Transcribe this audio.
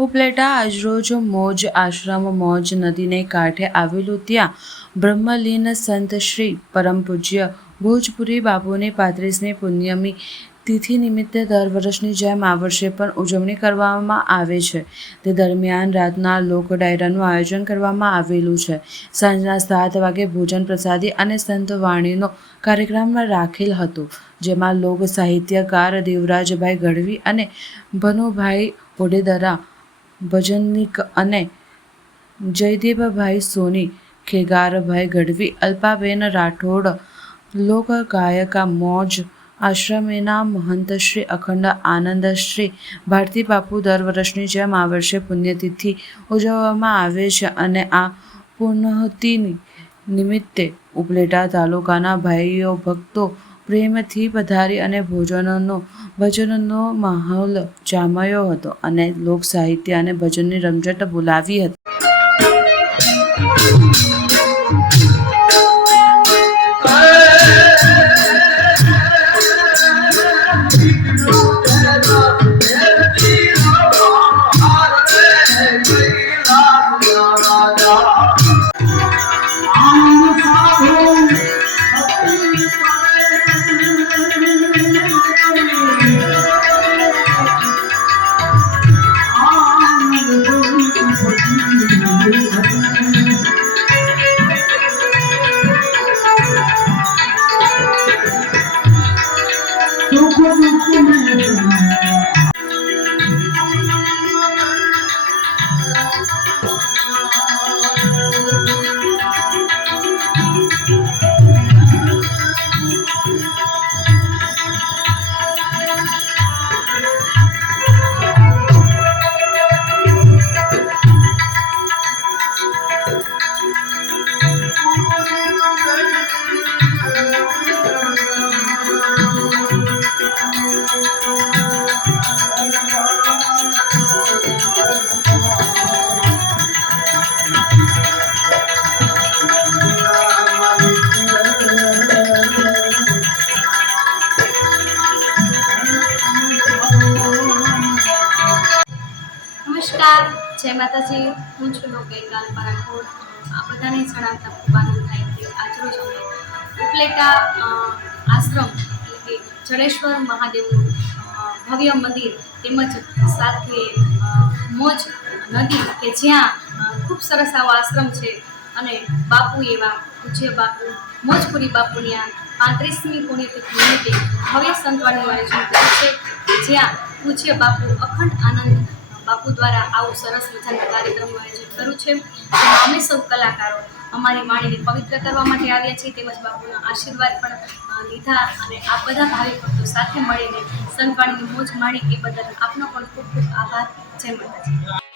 ઉપલેટા આજરોજ મોજ આશ્રમ મોજ નદીને કાંઠે આવેલું ત્યાં બ્રહ્મલીન સંત શ્રી પરમ પૂજ્ય ભોજપુરી બાપુની પાત્રીસની પુણ્યમી તિથિ નિમિત્તે દર વર્ષની જેમ આ વર્ષે પણ ઉજવણી કરવામાં આવે છે. તે દરમિયાન રાતના લોક ડાયરાનું આયોજન કરવામાં આવેલું છે. સાંજના સાત વાગે ભોજન પ્રસાદી અને સંત વાણીનો કાર્યક્રમ રાખેલ હતો, જેમાં લોક સાહિત્યકાર દેવરાજભાઈ ગઢવી અને ભનુભાઈ ઓડેદરા ભજનનિક અને જયદેવભાઈ સોની, ખેગારભાઈ ગઢવી, અલ્પાબેન રાઠોડ લોક ગાયકા મોજ, આશ્રમેના મહંત શ્રી અખંડ આનંદ શ્રી, ભારતી બાપુ દર વર્ષની જેમ આ વર્ષે પુણ્યતિથિ ઉજવવામાં આવે છે અને આ પુનઃતિની નિમિત્તે ઉપલેટા તાલુકાના ભાઈઓ ભક્તો પ્રેમથી પધારી અને ભોજનનો, ભજનનો માહોલ જામ્યો હતો અને લોક સાહિત્ય અને ભજનની રમઝટ બોલાવી હતી. નમસ્કાર. જય માતાજી. હું છું લોકગાયિકા અલ્પા આ બધાને જણાવતા ખૂબ આનંદ થાય કે આજરોજ અમે ઉપલેટા આશ્રમ એટલે કે જડેશ્વર મહાદેવનું ભવ્ય મંદિર તેમજ સાથે મોજ નદી કે જ્યાં ખૂબ સરસ આવો આશ્રમ છે અને બાપુ એવા પૂજ્ય બાપુ, મોજપુરી બાપુની આ પાંત્રીસમી પુણ્યતિથિ નિમિત્તે ભવ્ય સંતવાણીનું આયોજન કર્યું છે જ્યાં પૂજ્ય બાપુ અખંડ આનંદ બાપુ દ્વારા આવું સરસ મજાના કાર્યક્રમનું આયોજન કર્યું છે. જેમાં અમે સૌ કલાકારો અમારી વાણીને પવિત્ર કરવા માટે આવ્યા છીએ. તેમજ બાપુના આશીર્વાદ પણ લીધા અને આ બધા ભાવિ ભક્તો સાથે મળીને સંતવાણીની મોજ માણી એ બદલ આપનો પણ ખૂબ ખૂબ આભાર. જય માતાજી.